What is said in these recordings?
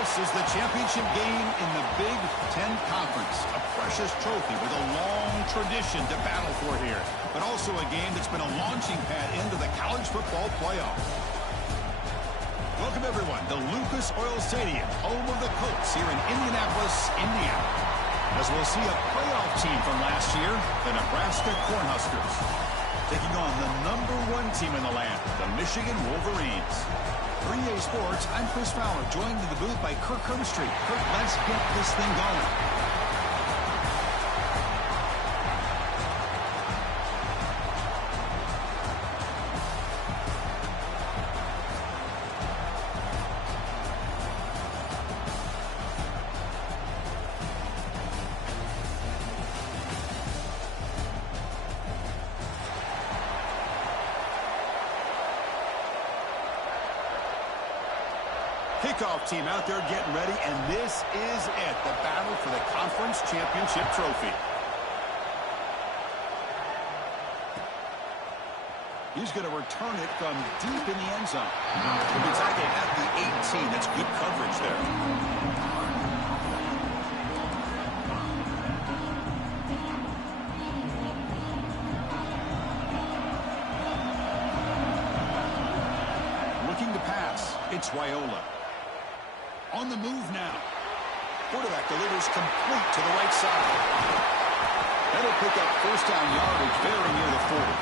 This is the championship game in the Big Ten Conference. A precious trophy with a long tradition to battle for here. But also a game that's been a launching pad into the college football playoff. Welcome, everyone, to Lucas Oil Stadium, home of the Colts here in Indianapolis, Indiana. As we'll see a playoff team from last year, the Nebraska Cornhuskers, taking on the #1 team in the land, the Michigan Wolverines. For EA Sports, I'm Chris Fowler, joined in the booth by Kirk Herbstreit. Kirk, let's get this thing going. Kickoff team out there getting ready, and this is it, the battle for the conference championship trophy. He's going to return it from deep in the end zone. He'll be tackled at the 18. That's good coverage there. Looking to pass, it's Wyola. On the move now. Quarterback delivers complete to the right side. That'll pick up first down yardage very near the 40.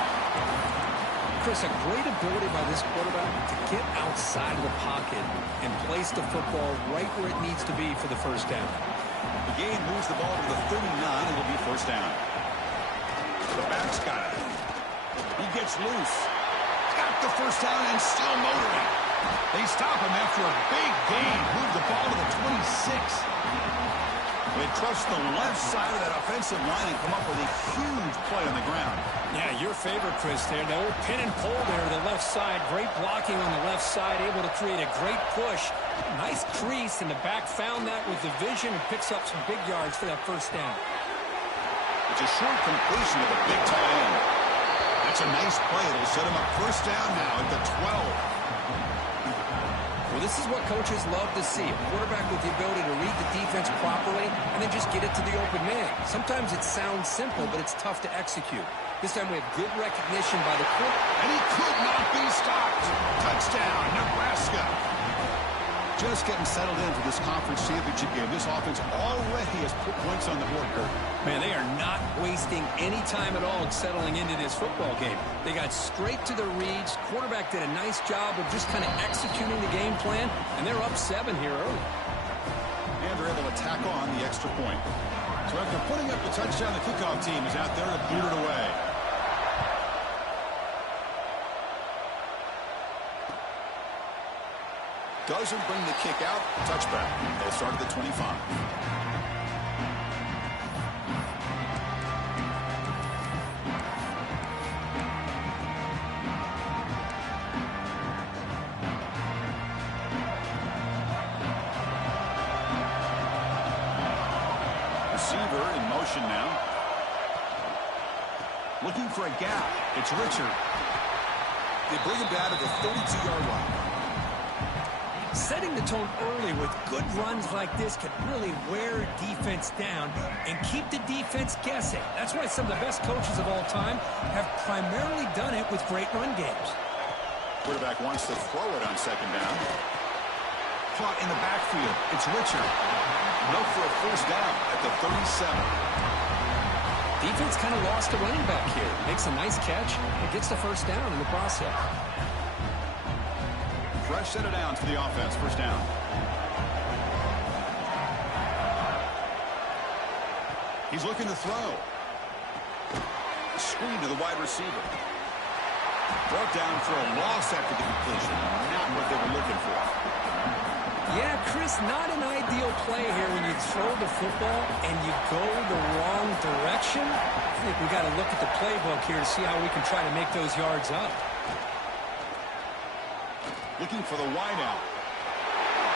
Chris, a great ability by this quarterback to get outside of the pocket and place the football right where it needs to be for the first down. The game moves the ball to the 39. It'll be first down. The back's got it. He gets loose. Got the first down and still motoring. They stop him after a big gain. Move the ball to the 26. They trust the left side of that offensive line and come up with a huge play on the ground. Yeah, your favorite, Chris, there. The old pin and pull there to the left side. Great blocking on the left side, able to create a great push. Nice crease, and the back found that with the vision and picks up some big yards for that first down. It's a short completion of a big tight end. That's a nice play. It'll set him up first down now at the 12. Well, this is what coaches love to see. A quarterback with the ability to read the defense properly and then just get it to the open man. Sometimes it sounds simple, but it's tough to execute. This time we have good recognition by the quarterback. And he could not be stopped. Touchdown, Nebraska. Just getting settled in for this conference championship game. This offense already has put points on the board, Kurt. Man, they are not wasting any time at all settling into this football game. They got straight to their reads. Quarterback did a nice job of just kind of executing the game plan, and they're up 7 here early. And they're able to tack on the extra point. So after putting up the touchdown, the kickoff team is out there to boot it away. Doesn't bring the kick out. Touchback. They'll start at the 25. Receiver in motion now. Looking for a gap. It's Richard. They bring him down to the 32-yard line. Setting the tone early with good runs like this can really wear defense down and keep the defense guessing. That's why some of the best coaches of all time have primarily done it with great run games. Quarterback wants to throw it on second down. Caught in the backfield. It's Richard. Look for a first down at the 37. Defense kind of lost a running back here. Makes a nice catch and gets the first down in the process. Fresh set of downs for the offense. First down. He's looking to throw. Screen to the wide receiver. Brought down for a loss after the completion. Not what they were looking for. Yeah, Chris, not an ideal play here when you throw the football and you go the wrong direction. I think we got to look at the playbook here to see how we can try to make those yards up. Looking for the wideout.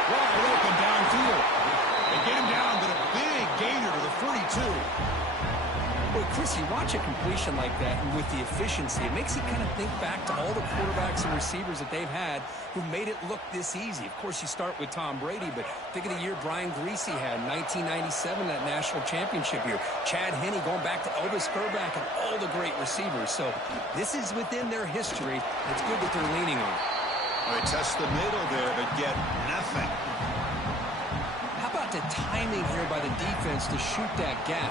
Wide open downfield. They get him down, but a big gainer to the 42. Well, Chris, So you watch a completion like that, and with the efficiency, it makes you kind of think back to all the quarterbacks and receivers that they've had who made it look this easy. Of course, you start with Tom Brady, but think of the year Brian Greasy had in 1997, that national championship year. Chad Henne going back to Elvis Grbac and all the great receivers. So this is within their history. It's good that they're leaning on it. Well, they test the middle there, but get nothing. How about the timing here by the defense to shoot that gap?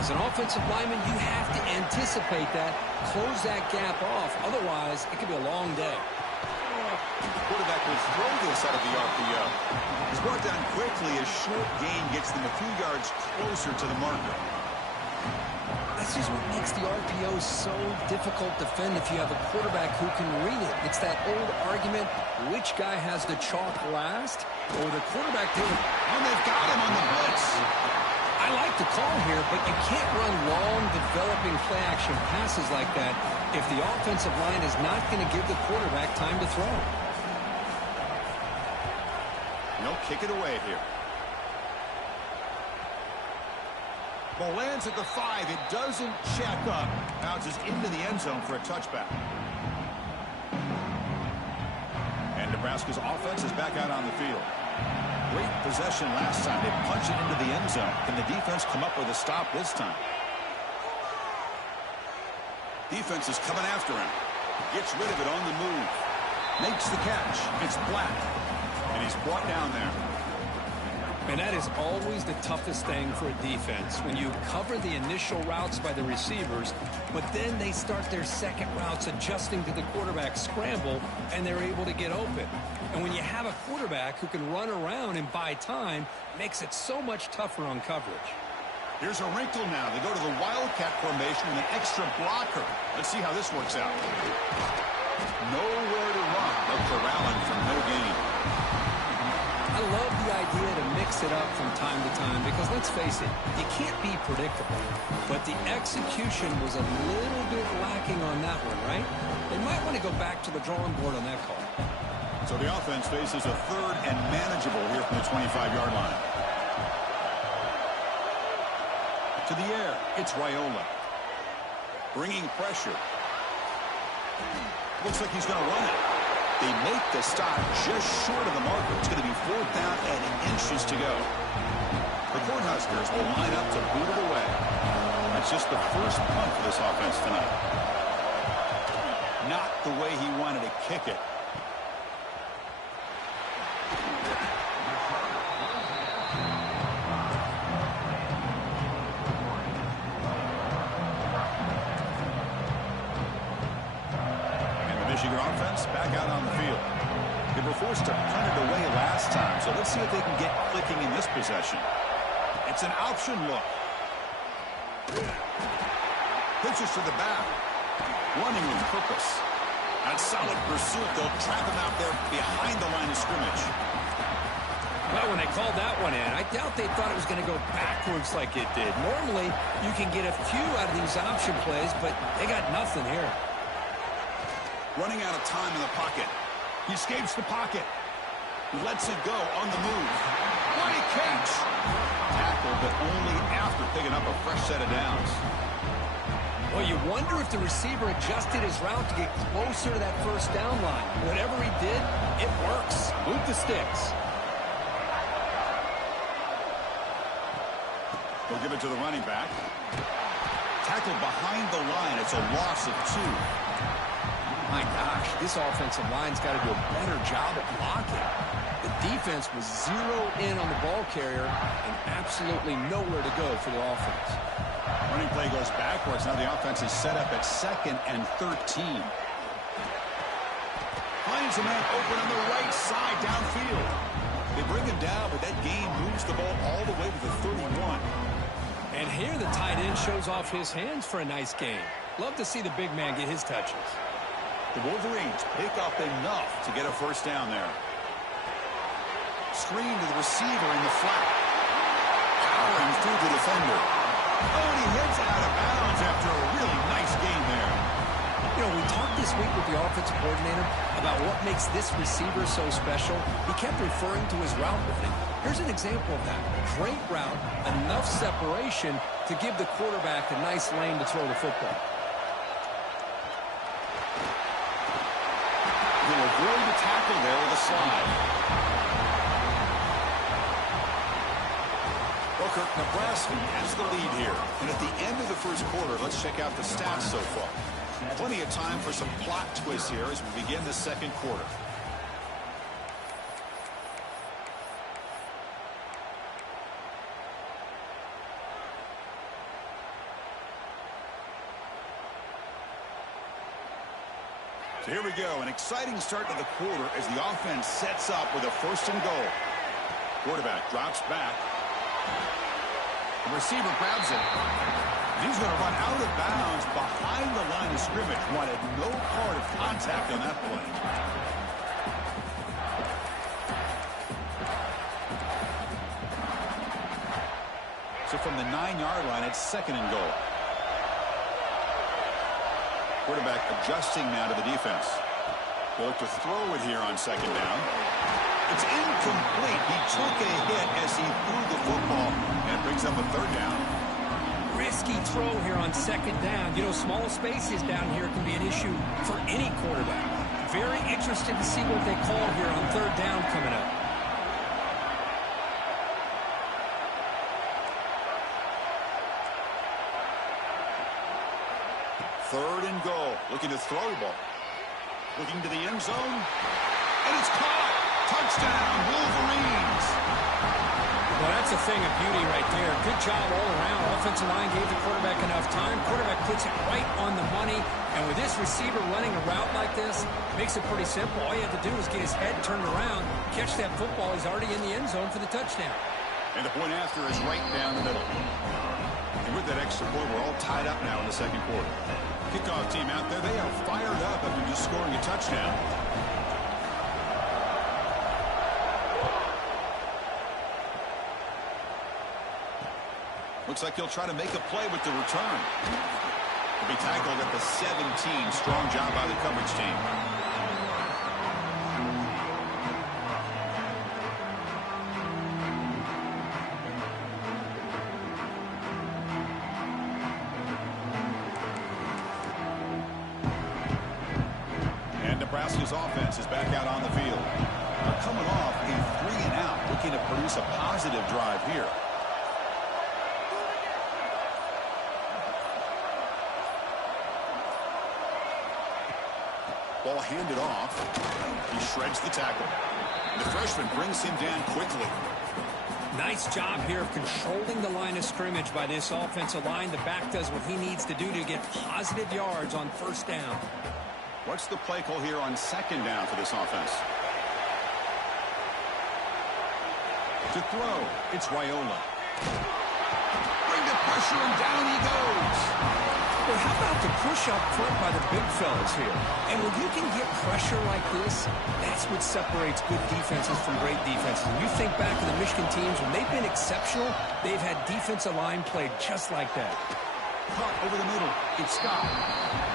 As an offensive lineman, you have to anticipate that, close that gap off. Otherwise, it could be a long day. The quarterback will throw this out of the RPO. He's brought down quickly. A short gain gets them a few yards closer to the marker. That's just what makes the RPO so difficult to defend if you have a quarterback who can read it. It's that old argument, which guy has the chalk last, or the quarterback did it. And they've got him on the blitz. I like the call here, but you can't run long, developing play-action passes like that if the offensive line is not going to give the quarterback time to throw. No, kick it away here. Ball lands at the 5. It doesn't check up. Bounces into the end zone for a touchback. And Nebraska's offense is back out on the field. Great possession last time. They punch it into the end zone. Can the defense come up with a stop this time? Defense is coming after him. Gets rid of it on the move. Makes the catch. It's Black. And he's brought down there. And that is always the toughest thing for a defense, when you cover the initial routes by the receivers, but then they start their second routes adjusting to the quarterback scramble, and they're able to get open. And when you have a quarterback who can run around and buy time, it makes it so much tougher on coverage. Here's a wrinkle now. They go to the Wildcat formation with an extra blocker. Let's see how this works out. Nowhere to run. They'll corral him from no gain. I love the idea to mix it up from time to time because, let's face it, you can't be predictable. But the execution was a little bit lacking on that one, right? They might want to go back to the drawing board on that call. So the offense faces a third and manageable here from the 25-yard line. To the air, it's Raiola. Bringing pressure. Looks like he's going to run it. They make the stop just short of the marker. It's going to be 4th down and inches to go. The Cornhuskers will line up to boot it away. That's just the first punt for this offense tonight. Not the way he wanted to kick it. Michigan offense back out on the field. They were forced to punt it away last time, so let's see if they can get clicking in this possession. It's an option look. Pitches to the back. Running with purpose. On solid pursuit, they'll trap him out there behind the line of scrimmage. Well, when they called that one in, I doubt they thought it was going to go backwards like it did. Normally, you can get a few out of these option plays, but they got nothing here. Running out of time in the pocket. He escapes the pocket. He lets it go on the move. Great catch. Tackle, but only after picking up a fresh set of downs. Well, you wonder if the receiver adjusted his route to get closer to that first down line. Whatever he did, it works. Move the sticks. They'll give it to the running back. Tackled behind the line. It's a loss of 2. My gosh, this offensive line's got to do a better job at blocking. The defense was zero in on the ball carrier and absolutely nowhere to go for the offense. Running play goes backwards. Now the offense is set up at 2nd and 13. Finds a man open on the right side downfield. They bring him down, but that gain moves the ball all the way to the 31. And here the tight end shows off his hands for a nice gain. Love to see the big man get his touches. The Wolverines pick up enough to get a first down there. Screen to the receiver in the flat. Powering through the defender. Oh, and he hits out of bounds after a really nice game there. You know, we talked this week with the offensive coordinator about what makes this receiver so special. He kept referring to his route running. Here's an example of that. Great route, enough separation to give the quarterback a nice lane to throw the football. He'll avoid the tackle there with a slide. Booker, Nebraska has the lead here. And at the end of the first quarter, let's check out the stats so far. Plenty of time for some plot twists here as we begin the second quarter. So here we go, an exciting start to the quarter as the offense sets up with a 1st and goal. Quarterback drops back. The receiver grabs it. He's going to run out of bounds behind the line of scrimmage. Wanted no part of contact on that play. So from the 9-yard line, it's 2nd and goal. Quarterback adjusting now to the defense. He'll look to throw it here on 2nd down. It's incomplete. He took a hit as he threw the football, and it brings up a 3rd down. Risky throw here on 2nd down. You know, small spaces down here can be an issue for any quarterback. Very interested to see what they call here on 3rd down coming up. Third and goal. Looking to throw the ball. Looking to the end zone. And it's caught. Touchdown, Wolverines. Well, that's a thing of beauty right there. Good job all around. Offensive line gave the quarterback enough time. Quarterback puts it right on the money. And with this receiver running a route like this, makes it pretty simple. All you have to do is get his head turned around, catch that football. He's already in the end zone for the touchdown. And the point after is right down the middle. And with that extra point, we're all tied up now in the second quarter. Kickoff team out there, they are fired up after just scoring a touchdown. Looks like he'll try to make a play with the return. He'll be tackled at the 17. Strong job by the coverage team. Nebraska's offense is back out on the field. They're coming off a 3-and-out, looking to produce a positive drive here. Ball handed off. He shreds the tackle. The freshman brings him down quickly. Nice job here of controlling the line of scrimmage by this offensive line. The back does what he needs to do to get positive yards on 1st down. What's the play call here on 2nd down for this offense? To throw, it's Raiola. Bring the pressure and down he goes. Well, how about the push up front by the big fellas here? And when you can get pressure like this, that's what separates good defenses from great defenses. And you think back to the Michigan teams, when they've been exceptional, they've had defensive line played just like that. Caught over the middle. It's Scott.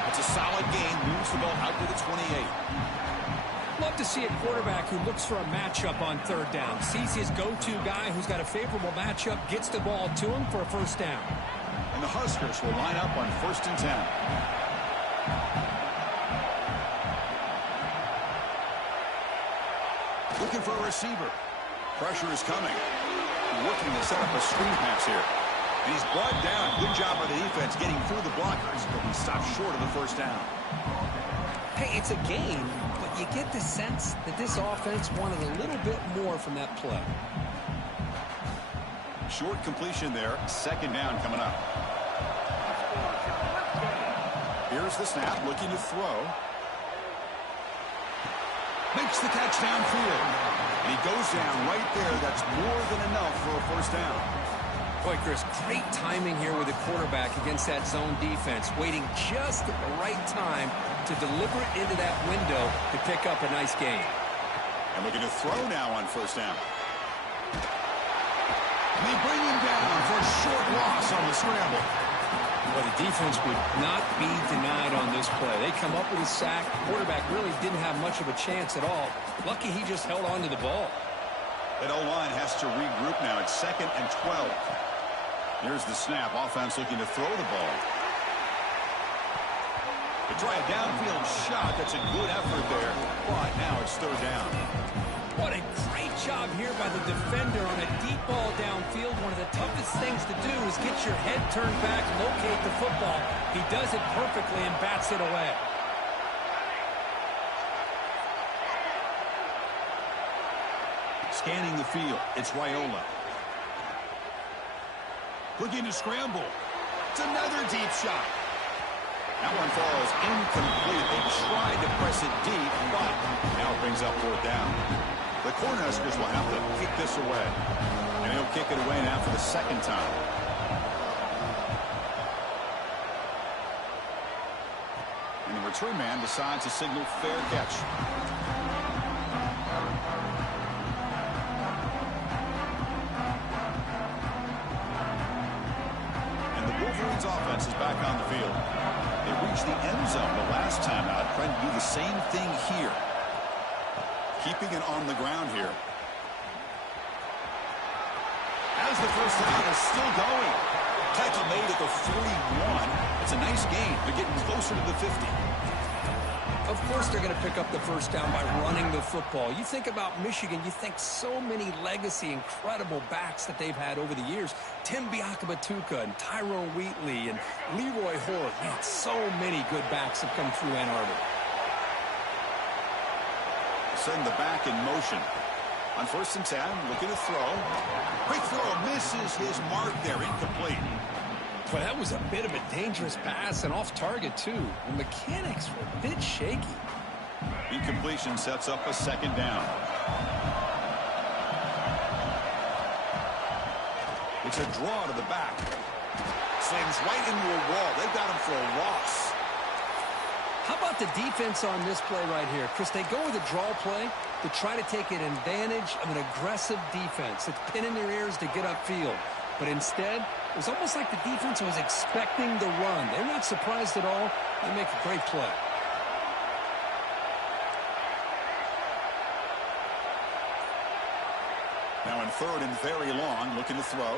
It's a solid game. Moves the ball out to the 28. Love to see a quarterback who looks for a matchup on 3rd down. Sees his go-to guy who's got a favorable matchup, gets the ball to him for a 1st down. And the Huskers will line up on 1st and 10. Looking for a receiver. Pressure is coming. Working to set up a screen pass here. And he's brought down. Good job by the defense getting through the blockers, but he stopped short of the 1st down. Hey, it's a game, but you get the sense that this offense wanted a little bit more from that play. Short completion there. 2nd down coming up. Here's the snap, looking to throw. Makes the catch downfield. And he goes down right there. That's more than enough for a 1st down. Boy, Chris, great timing here with the quarterback against that zone defense, waiting just at the right time to deliver it into that window to pick up a nice gain. And looking to throw now on 1st down. And they bring him down for a short loss on the scramble. Well, the defense would not be denied on this play. They come up with a sack. The quarterback really didn't have much of a chance at all. Lucky he just held on to the ball. That O-line has to regroup now. It's 2nd and 12. Here's the snap. Offense looking to throw the ball. They try a downfield shot. That's a good effort there, but now it's third down. What a great job here by the defender on a deep ball downfield. One of the toughest things to do is get your head turned back, locate the football. He does it perfectly and bats it away. Scanning the field, it's Raiola. Looking to scramble. It's another deep shot. That one falls incomplete. They tried to press it deep, but now it brings up fourth down. The Cornhuskers will have to kick this away. And he'll kick it away now for the second time. And the return man decides to signal fair catch. And the Wolverines offense is back on the field. They reached the end zone the last time out, trying to do the same thing here. Keeping it on the ground here. As the first down is still going. Tackle made at the 41. It's a nice gain. They're getting closer to the 50. Of course they're going to pick up the first down by running the football. You think about Michigan, you think so many legacy, incredible backs that they've had over the years. Tim Biakabatuka and Tyrone Wheatley and Leroy Hoare. Man, so many good backs have come through Ann Arbor. Send the back in motion. On 1st and 10, looking to throw. Quick throw, misses his mark there, incomplete. Well, that was a bit of a dangerous pass and off target, too. The mechanics were a bit shaky. Incompletion sets up a second down. It's a draw to the back. Slams right into a wall. They've got him for a loss. How about the defense on this play right here? Chris, they go with a draw play to try to take an advantage of an aggressive defense. It's pinning their ears to get upfield. But instead, it was almost like the defense was expecting the run. They're not surprised at all. They make a great play. Now in 3rd and very long, looking to throw.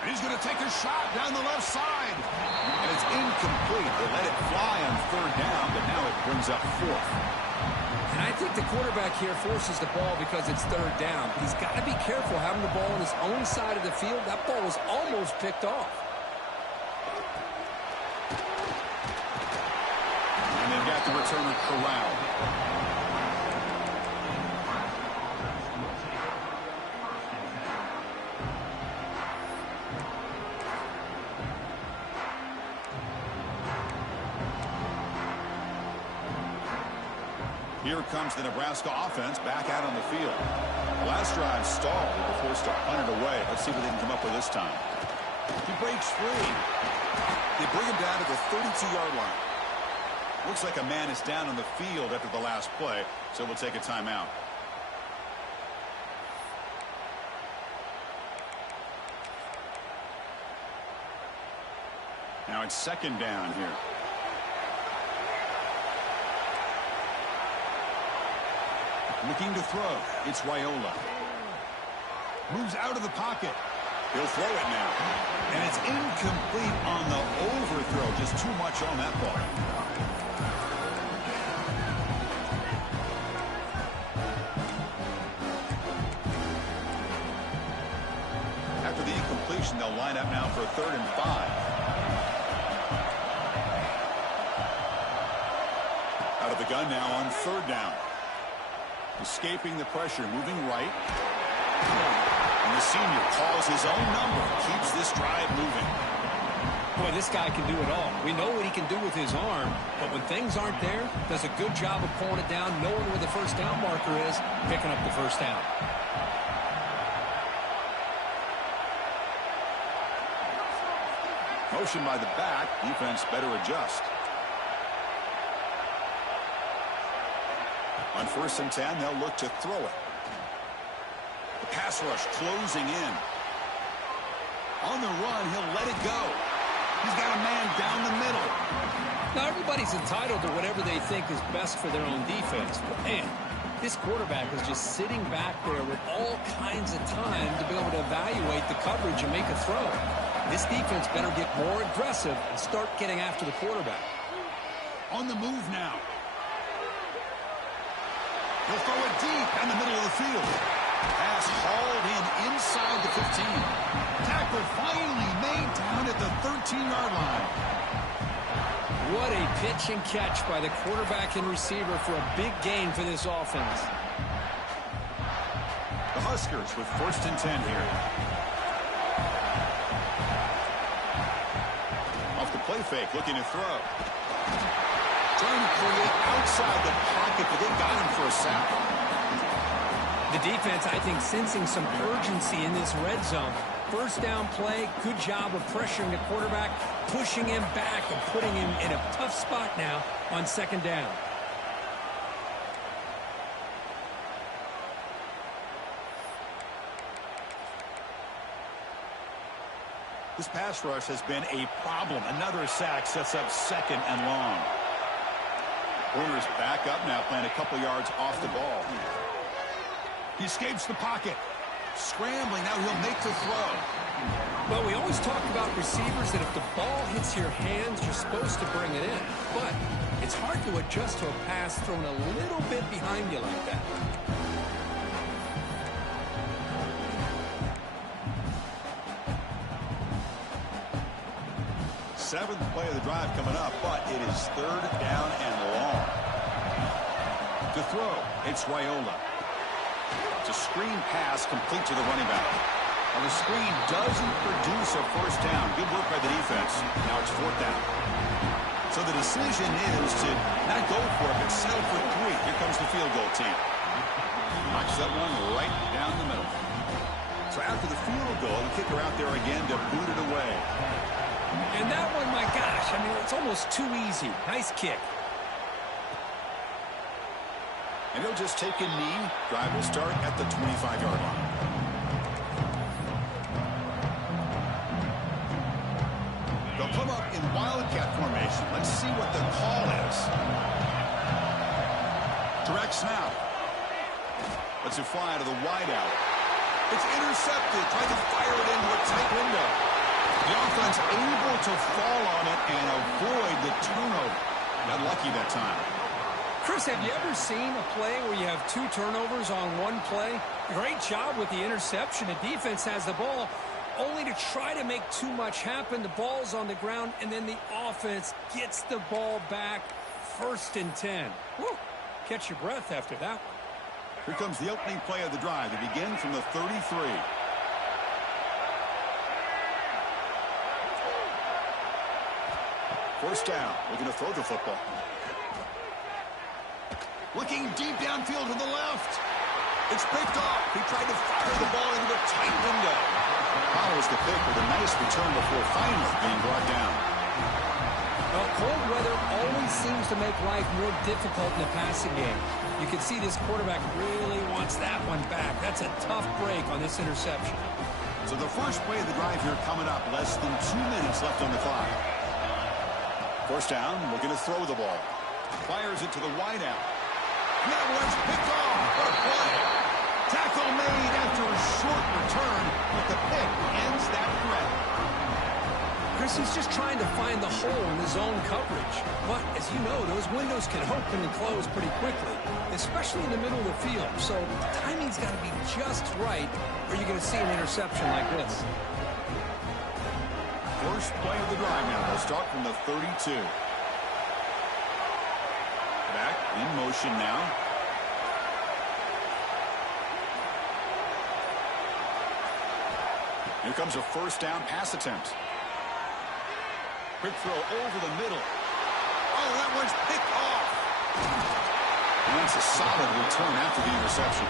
And he's going to take a shot down the left side. And it's incomplete. They let it fly on 3rd down, but now it brings up 4th. And I think the quarterback here forces the ball because it's 3rd down. But he's got to be careful having the ball on his own side of the field. That ball was almost picked off. And they've got the returner corralled. Here comes the Nebraska offense back out on the field. The last drive stalled. They were forced to punt it away. Let's see what they can come up with this time. He breaks free. They bring him down to the 32-yard line. Looks like a man is down on the field after the last play, so we'll take a timeout. Now it's 2nd down here. Looking to throw. It's Raiola. Moves out of the pocket. He'll throw it now. And it's incomplete on the overthrow. Just too much on that ball. After the incompletion, they'll line up now for 3rd and 5. Out of the gun now on 3rd down. Escaping the pressure, moving right. And the senior calls his own number, keeps this drive moving. Boy, this guy can do it all. We know what he can do with his arm, but when things aren't there, does a good job of pulling it down, knowing where the first down marker is, picking up the first down. Motion by the back, defense better adjust. On 1st and 10, they'll look to throw it. The pass rush closing in. On the run, he'll let it go. He's got a man down the middle. Now, everybody's entitled to whatever they think is best for their own defense. But, man, This quarterback is just sitting back there with all kinds of time to be able to evaluate the coverage and make a throw. This defense better get more aggressive and start getting after the quarterback. On the move now. He'll throw it deep in the middle of the field. Pass hauled in inside the 15. Tackle finally made down at the 13-yard line. What a pitch and catch by the quarterback and receiver for a big gain for this offense. The Huskers with 1st and 10 here. Off the play fake, looking to throw. Trying to create outside the pocket, but they got him for a sack. The defense, I think, sensing some urgency in this red zone. First down play, good job of pressuring the quarterback, pushing him back and putting him in a tough spot now on 2nd down. This pass rush has been a problem. Another sack sets up 2nd and long. Warner's back up now, playing a couple yards off the ball. He escapes the pocket. Scrambling, now he'll make the throw. Well, we always talk about receivers that if the ball hits your hands, you're supposed to bring it in. But it's hard to adjust to a pass thrown a little bit behind you like that. Seventh play of the drive coming up, but it is 3rd down and long. To throw, it's Raiola. It's a screen pass complete to the running back. Now the screen doesn't produce a 1st down. Good work by the defense. Now it's 4th down. So the decision is to not go for it, but settle for 3. Here comes the field goal team. Knocks that one right down the middle. So after the field goal, the kicker out there again to boot it away. And that one, my gosh, I mean, it's almost too easy. Nice kick. And he'll just take a knee. Drive will start at the 25-yard line. They'll come up in wildcat formation. Let's see what the call is. Direct snap. Lets it fly to the wideout. It's intercepted. Trying to fire it into a tight window. The offense able to fall on it and avoid the turnover. Got lucky that time. Chris, have you ever seen a play where you have 2 turnovers on one play? Great job with the interception. The defense has the ball, only to try to make too much happen. The ball's on the ground, and then the offense gets the ball back. 1st and 10. Woo, catch your breath after that one. Here comes the opening play of the drive. They begin from the 33. First down. Looking to throw the football. Looking deep downfield to the left. It's picked off. He tried to fire the ball into a tight window. Follows the pick with a nice return before finally being brought down. Well, cold weather always seems to make life more difficult in the passing game. You can see this quarterback really wants that one back. That's a tough break on this interception. So the first play of the drive here coming up. Less than 2 minutes left on the clock. First down, looking to throw the ball. Fires it to the wideout. And that one's picked off. What a play. Tackle made after a short return, but the pick ends that threat. Chris, he's just trying to find the hole in his own coverage. But, as you know, those windows can open and close pretty quickly, especially in the middle of the field. So the timing's got to be just right, or you're going to see an interception like this. First play of the drive now. They'll start from the 32. Back in motion now. Here comes a first down pass attempt. Quick throw over the middle. Oh, that one's picked off. And that's a solid return after the interception.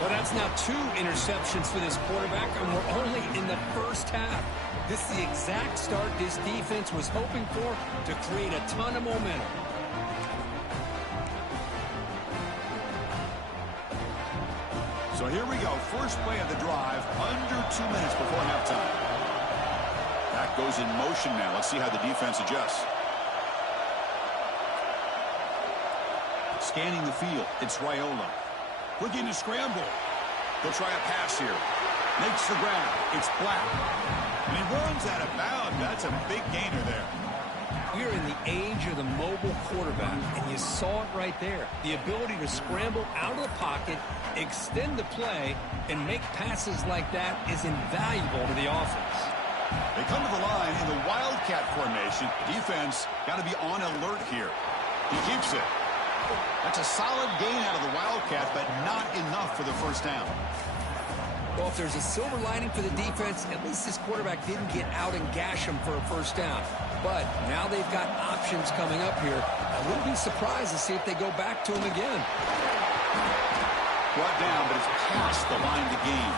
Well, that's now 2 interceptions for this quarterback, and we're only in the first half. This is the exact start this defense was hoping for to create a ton of momentum. So here we go. First play of the drive, under 2 minutes before halftime. That goes in motion now. Let's see how the defense adjusts. Scanning the field, it's Raiola. Looking to scramble. He'll try a pass here. Makes the grab. It's Black. And he runs out of bounds. That's a big gainer there. We're in the age of the mobile quarterback, and you saw it right there. The ability to scramble out of the pocket, extend the play, and make passes like that is invaluable to the offense. They come to the line in the Wildcat formation. Defense got to be on alert here. He keeps it. That's a solid gain out of the Wildcat, but not enough for the first down. Well, if there's a silver lining for the defense, at least this quarterback didn't get out and gash him for a first down. But now they've got options coming up here. I wouldn't be surprised to see if they go back to him again. Brought down, but it's past the line to gain.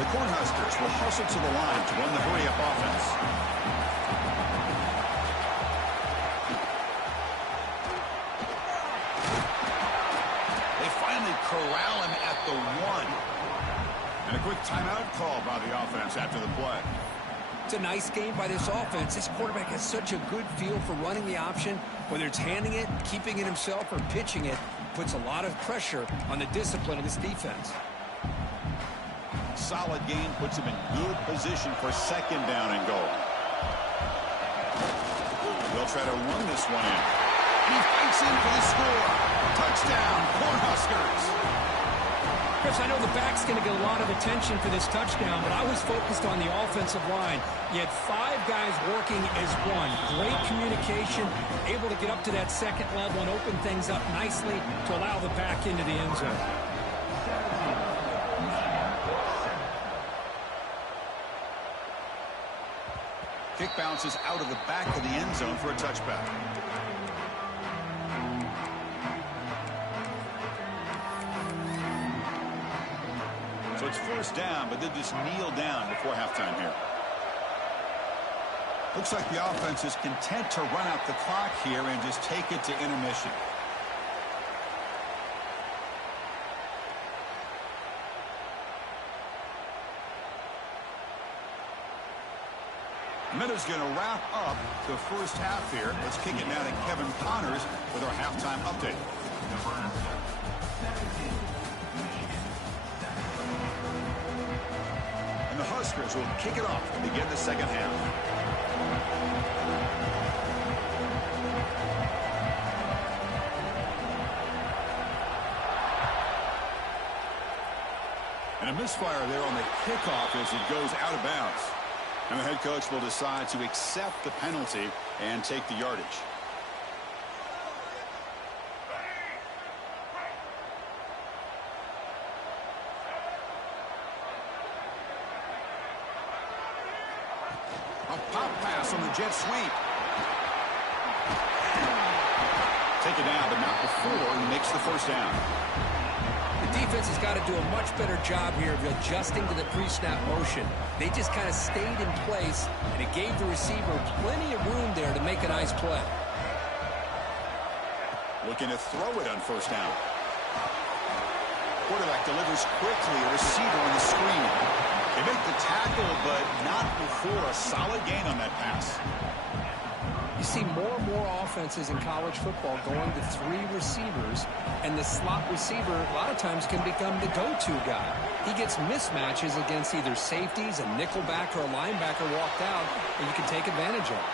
The Cornhuskers will hustle to the line to run the hurry-up offense. They finally corral him at the 1. And a quick timeout call by the offense after the play. It's a nice game by this offense. This quarterback has such a good feel for running the option. Whether it's handing it, keeping it himself, or pitching it, puts a lot of pressure on the discipline of this defense. Solid gain puts him in good position for second down and goal. They'll try to run this one in. He fights in for the score. Touchdown, Cornhuskers. Chris, I know the back's going to get a lot of attention for this touchdown, but I was focused on the offensive line. You had 5 guys working as one. Great communication, able to get up to that second level and open things up nicely to allow the back into the end zone. Kick bounces out of the back of the end zone for a touchback. So it's first down, but they just kneel down before halftime here. Looks like the offense is content to run out the clock here and just take it to intermission. Minutes going to wrap up the first half here. Let's kick it now to Kevin Connors with our halftime update. And the Huskers will kick it off to begin the second half. And a misfire there on the kickoff as it goes out of bounds. And the head coach will decide to accept the penalty and take the yardage. A pop pass on the jet sweep. Take it down, but not before he makes the first down. The defense has got to do a much better job here of adjusting to the pre-snap motion. They just kind of stayed in place, and it gave the receiver plenty of room there to make a nice play. Looking to throw it on first down. Quarterback delivers quickly, a receiver on the screen. They make the tackle, but not before a solid gain on that pass. You see more and more offenses in college football going to 3 receivers, and the slot receiver a lot of times can become the go-to guy. He gets mismatches against either safeties, a nickelback, or a linebacker walked out, and you can take advantage of it.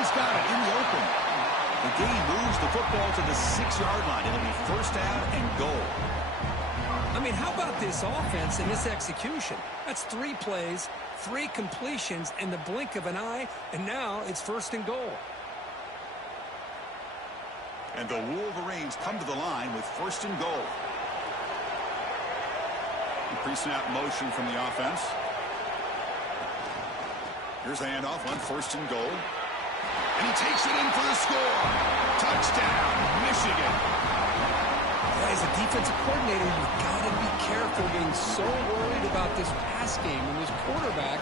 He's got it in the open. The game moves the football to the 6-yard line. It'll be first down and goal. I mean, how about this offense and this execution? That's 3 plays, 3 completions in the blink of an eye, and now it's first and goal. And the Wolverines come to the line with first and goal. Pre-snap motion from the offense. Here's the handoff on first and goal. And he takes it in for the score. Touchdown, Michigan. As a defensive coordinator, you've got to be careful being so worried about this pass game and this quarterback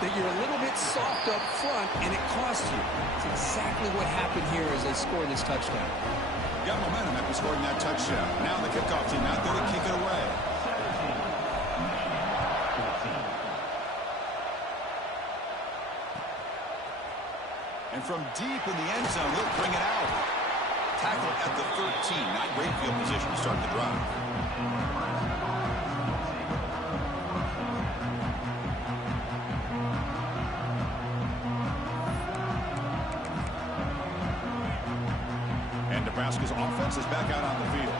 that you're a little bit soft up front, and it costs you. It's exactly what happened here as they scored this touchdown. Got momentum after scoring that touchdown. Now the kickoff team out there to kick it away. And from deep in the end zone, he'll bring it out. Tackle at the 13. Not great field position to start the drive. And Nebraska's offense is back out on the field.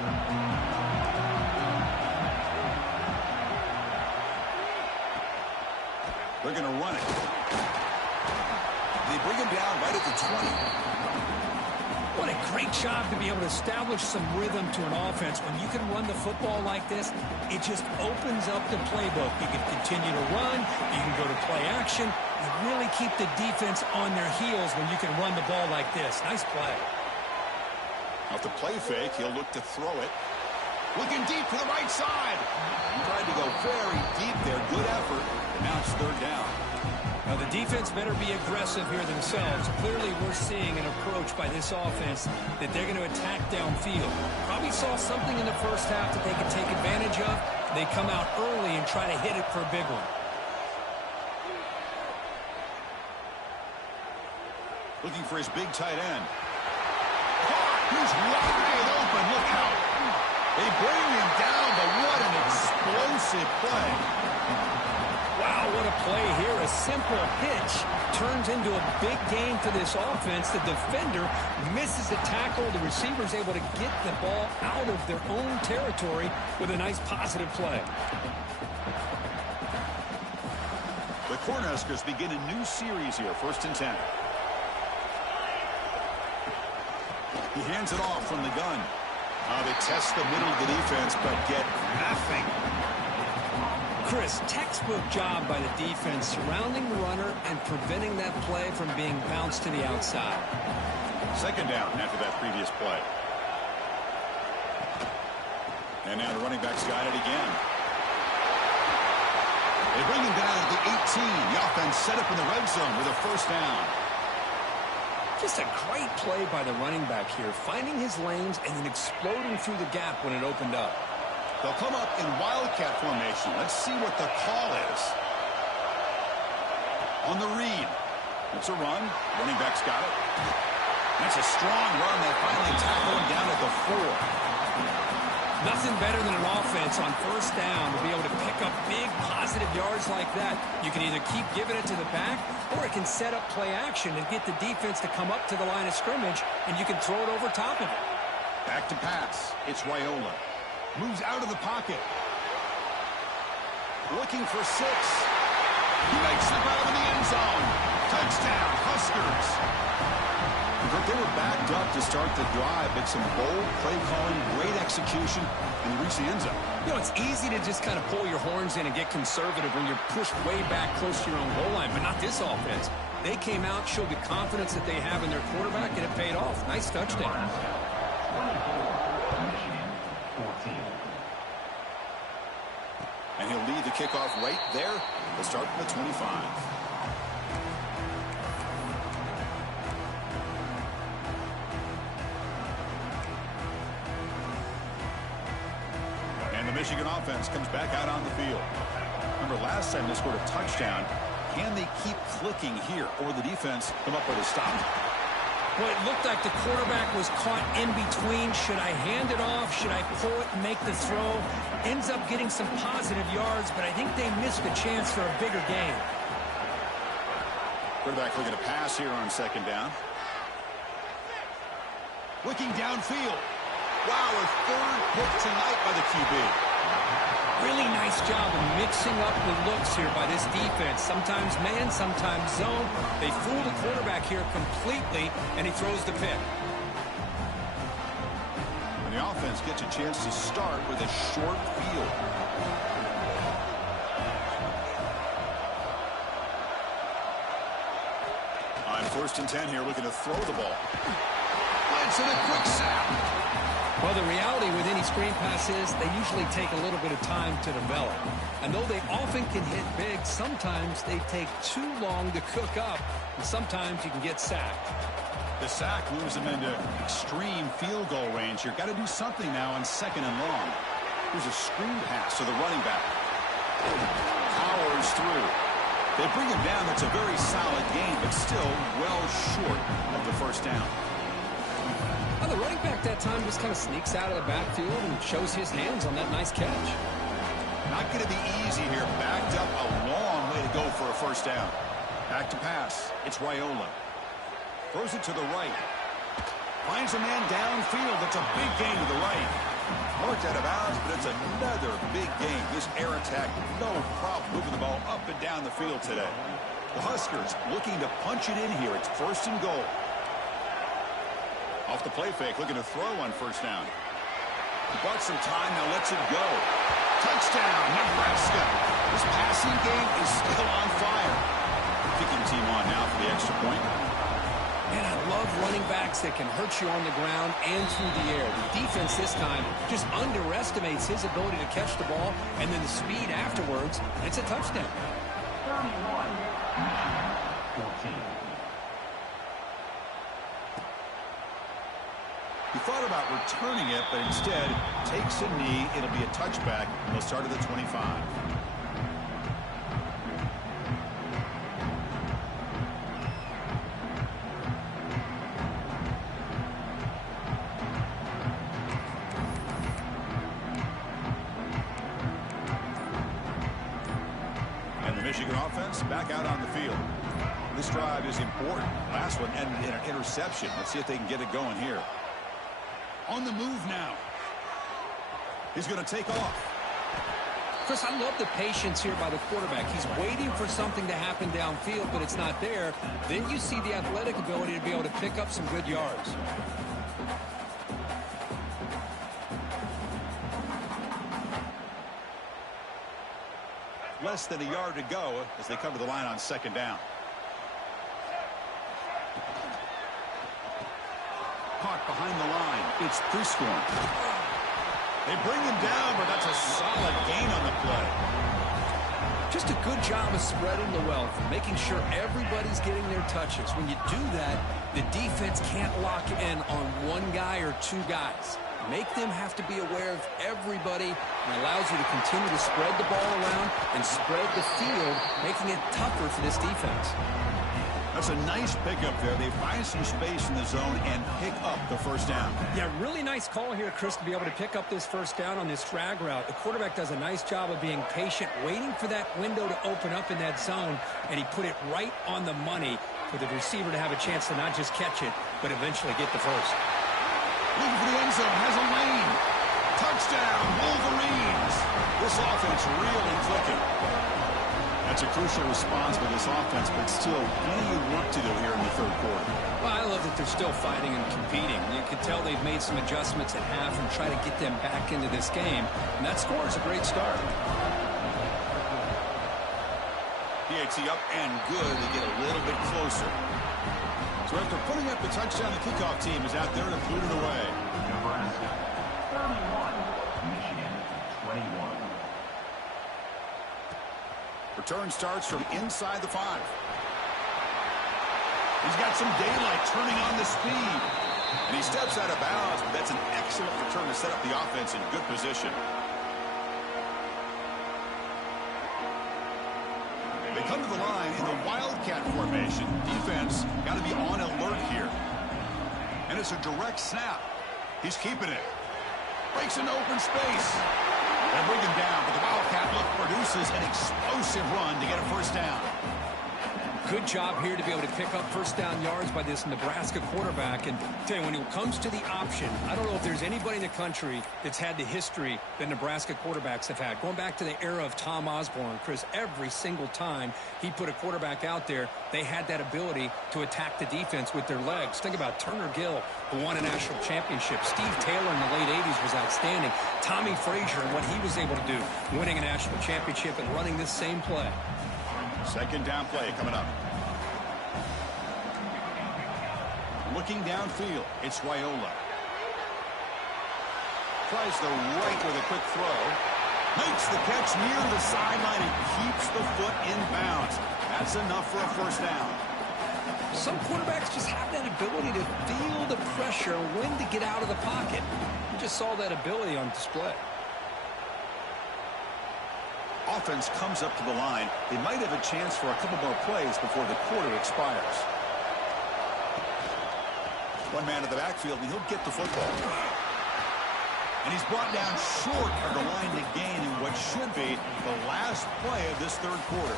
They're going to run it. They bring him down right at the 20. What a great job to be able to establish some rhythm to an offense. When you can run the football like this, it just opens up the playbook. You can continue to run. You can go to play action. You really keep the defense on their heels when you can run the ball like this. Nice play. Off the play fake, he'll look to throw it. Looking deep to the right side. He tried to go very deep there. Good effort. Now it's third down. Now the defense better be aggressive here themselves. Clearly we're seeing an approach by this offense that they're going to attack downfield. Probably saw something in the first half that they could take advantage of. They come out early and try to hit it for a big one. Looking for his big tight end. He's wide open. Look out. They bring him down, but what an explosive play. Wow, what a play here. A simple pitch turns into a big gain for this offense. The defender misses a tackle. The receiver's able to get the ball out of their own territory with a nice positive play. The Cornhuskers begin a new series here, 1st and 10. He hands it off from the gun. They test the middle of the defense, but get nothing. Chris, textbook job by the defense surrounding the runner and preventing that play from being bounced to the outside. 2nd down after that previous play. And now the running back's got it again. They bring him down at the 18. The offense set up in the red zone with a 1st down. Just a great play by the running back here, finding his lanes and then exploding through the gap when it opened up. They'll come up in wildcat formation. Let's see what the call is. On the read. It's a run. Running back's got it. That's a strong run. They finally tackle him down at the 4. Nothing better than an offense on 1st down to be able to pick up big positive yards like that. You can either keep giving it to the back, or it can set up play action and get the defense to come up to the line of scrimmage, and you can throw it over top of it. Back to pass. It's Raiola. Moves out of the pocket. Looking for 6. He makes the out of the end zone. Touchdown, Huskers. They were backed up to start the drive, but some bold play calling, great execution, and they reach the end zone. You know, it's easy to just kind of pull your horns in and get conservative when you're pushed way back close to your own goal line, but not this offense. They came out, showed the confidence that they have in their quarterback, and it paid off. Nice touchdown. And he'll lead the kickoff right there. They'll start from the 25. The Michigan offense comes back out on the field. Remember, last time they scored a touchdown. Can they keep clicking here, or the defense come up with a stop? Well, it looked like the quarterback was caught in between. Should I hand it off? Should I pull it and make the throw? Ends up getting some positive yards, but I think they missed a chance for a bigger gain. Quarterback looking to pass here on 2nd down. Looking downfield. Wow, a 3rd hit tonight by the QB. Really nice job of mixing up the looks here by this defense. Sometimes man, sometimes zone. They fool the quarterback here completely, and he throws the pick. And the offense gets a chance to start with a short field. On 1st and 10 here, looking to throw the ball. Let's hit a quick sack. Well, the reality with any screen pass is they usually take a little bit of time to develop. And though they often can hit big, sometimes they take too long to cook up, and sometimes you can get sacked. The sack moves them into extreme field goal range here. Got to do something now on 2nd and long. Here's a screen pass to the running back. Powers through. They bring him down. That's a very solid game, but still well short of the 1st down. I the running back that time just kind of sneaks out of the backfield and shows his hands on that nice catch. Not going to be easy here. Backed up a long way to go for a first down. Back to pass. It's Raiola. Throws it to the right. Finds a man downfield. That's a big gain to the right. Marked out of bounds, but it's another big gain. This air attack, no problem moving the ball up and down the field today. The Huskers looking to punch it in here. It's first and goal. Off the play fake, looking to throw on first down. He bought some time, now lets it go. Touchdown, Nebraska. This passing game is still on fire. Kicking team on now for the extra point. Man, I love running backs that can hurt you on the ground and through the air. The defense this time just underestimates his ability to catch the ball, and then the speed afterwards, and it's a touchdown. 31-14. He thought about returning it, but instead takes a knee. It'll be a touchback. They'll start at the 25. And the Michigan offense back out on the field. This drive is important. Last one ended in an interception. Let's see if they can get it going here. On the move now. He's going to take off. Chris, I love the patience here by the quarterback. He's waiting for something to happen downfield, but it's not there. Then you see the athletic ability to be able to pick up some good yards. Less than a yard to go as they come to the line on second down. Caught behind the line. It's Prescorn. They bring him down, but that's a solid gain on the play. Just a good job of spreading the wealth, making sure everybody's getting their touches. When you do that, the defense can't lock in on one guy or two guys. Make them have to be aware of everybody, and allows you to continue to spread the ball around and spread the field, making it tougher for this defense. That's a nice pickup there. They find some space in the zone and pick up the first down. Yeah, really nice call here, Chris, to be able to pick up this first down on this drag route. The quarterback does a nice job of being patient, waiting for that window to open up in that zone, and he put it right on the money for the receiver to have a chance to not just catch it, but eventually get the first. Looking for the end zone, has a lane. Touchdown, Wolverines. This offense really clicking. That's a crucial response by this offense, but still plenty of work to do here in the third quarter. Well, I love that they're still fighting and competing. You can tell they've made some adjustments at half and try to get them back into this game. And that score is a great start. PAT up and good. They get a little bit closer. So after putting up the touchdown, the kickoff team is out there to boot it away. Nebraska 31, Michigan 21. Return starts from inside the 5. He's got some daylight turning on the speed. And he steps out of bounds, but that's an excellent return to set up the offense in good position. They come to the line in the Wildcat formation. Defense got to be on alert here. And it's a direct snap. He's keeping it. Breaks into open space. They bring him down, but the Wildcat look produces an explosive run to get a first down. Good job here to be able to pick up first down yards by this Nebraska quarterback. And tell you, when it comes to the option, I don't know if there's anybody in the country that's had the history that Nebraska quarterbacks have had. Going back to the era of Tom Osborne, Chris, every single time he put a quarterback out there, they had that ability to attack the defense with their legs. Think about Turner Gill, who won a national championship. Steve Taylor in the late 80s was outstanding. Tommy Frazier and what he was able to do, winning a national championship and running this same play. Second down play coming up. Looking downfield, it's Raiola. Tries the right with a quick throw. Makes the catch near the sideline and keeps the foot in bounds. That's enough for a first down. Some quarterbacks just have that ability to feel the pressure and when to get out of the pocket. You just saw that ability on display. Offense comes up to the line. They might have a chance for a couple more plays before the quarter expires. One man in the backfield, and he'll get the football. And he's brought down short of the line to gain in what should be the last play of this third quarter.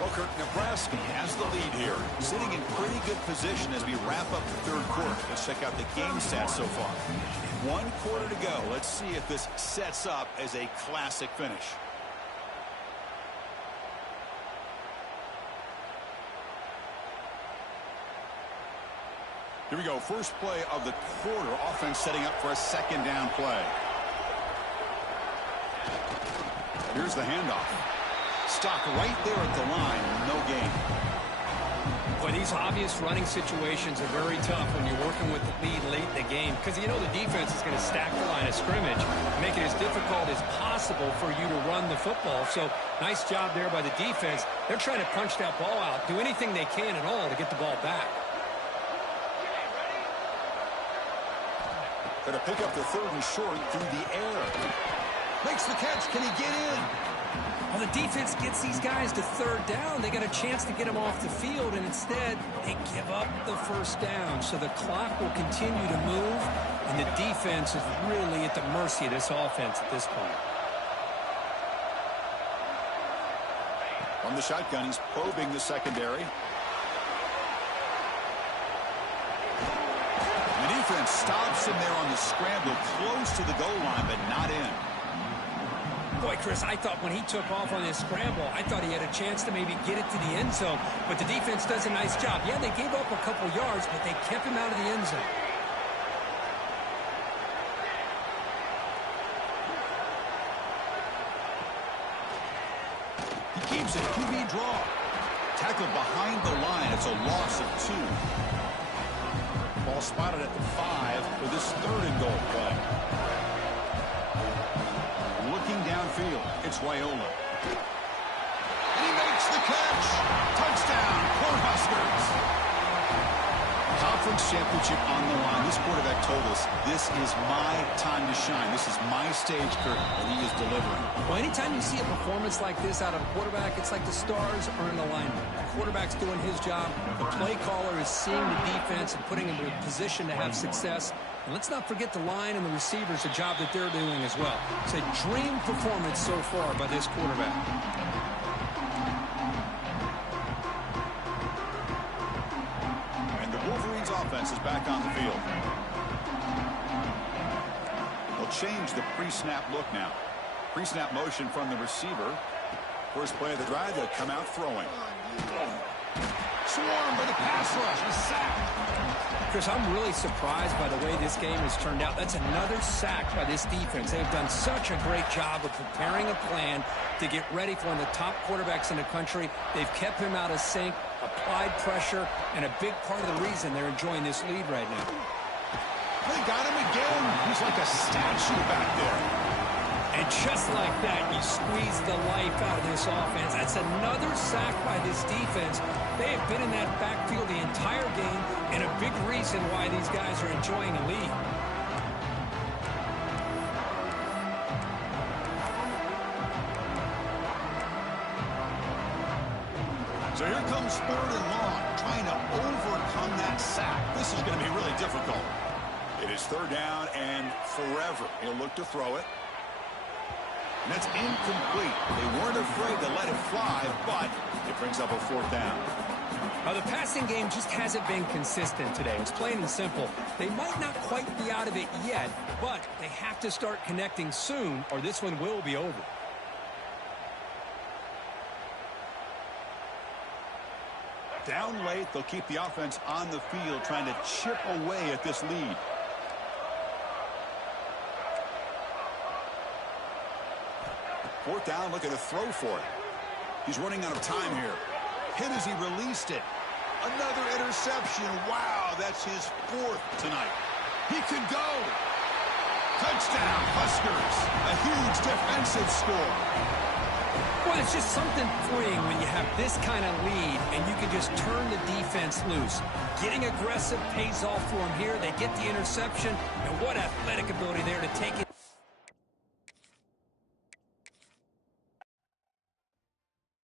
Well, Kirk, Nebraska has the lead here, sitting in pretty good position as we wrap up the third quarter. Let's check out the game stats so far. 1 quarter to go. Let's see if this sets up as a classic finish. Here we go. First play of the quarter. Offense setting up for a second down play. Here's the handoff. Stopped right there at the line. No gain. Boy, these obvious running situations are very tough when you're working with the lead late in the game, because you know the defense is going to stack the line of scrimmage, make it as difficult as possible for you to run the football. So nice job there by the defense. They're trying to punch that ball out, do anything they can at all to get the ball back. Going to pick up the third and short through the air. Makes the catch. Can he get in? Well, the defense gets these guys to third down. They got a chance to get them off the field, and instead they give up the first down. So the clock will continue to move, and the defense is really at the mercy of this offense at this point. From the shotgun, he's probing the secondary. The defense stops him there on the scramble, close to the goal line, but not in. Boy, Chris, I thought when he took off on his scramble, I thought he had a chance to maybe get it to the end zone. But the defense does a nice job. Yeah, they gave up a couple yards, but they kept him out of the end zone. He keeps it QB draw. Tackled behind the line. It's a loss of 2. Ball spotted at the 5 for this third and goal play. Looking downfield, it's Wyola. And he makes the catch. Touchdown, Cornhuskers. Conference championship on the line. This quarterback told us, this is my time to shine. This is my stage, Kirk, and he is delivering. Well, anytime you see a performance like this out of a quarterback, it's like the stars are in alignment. The quarterback's doing his job. The play caller is seeing the defense and putting him in a position to have success. And let's not forget the line and the receivers, the job that they're doing as well. It's a dream performance so far by this quarterback. And the Wolverines offense is back on the field. They'll change the pre-snap look now. Pre-snap motion from the receiver. First play of the drive, they'll come out throwing. Swarmed by the pass rush. A sack. Chris, I'm really surprised by the way this game has turned out. That's another sack by this defense. They've done such a great job of preparing a plan to get ready for one of the top quarterbacks in the country. They've kept him out of sync, applied pressure, and a big part of the reason they're enjoying this lead right now. They got him again. He's like a statue back there. And just like that, you squeeze the life out of this offense. That's another sack by this defense. They have been in that backfield the entire game, and a big reason why these guys are enjoying a lead. So here comes third and long, trying to overcome that sack. This is going to be really difficult. It is third down and forever. He'll look to throw it. And that's incomplete. They weren't afraid to let it fly, but it brings up a fourth down. Now, the passing game just hasn't been consistent today. It's plain and simple. They might not quite be out of it yet, but they have to start connecting soon, or this one will be over. Down late, they'll keep the offense on the field, trying to chip away at this lead. Fourth down, looking to throw for it. He's running out of time here. Hit as he released it. Another interception. Wow, that's his 4th tonight. He could go. Touchdown, Huskers. A huge defensive score. Well, it's just something freeing when you have this kind of lead and you can just turn the defense loose. Getting aggressive pays off for them here. They get the interception, and what athletic ability there to take it.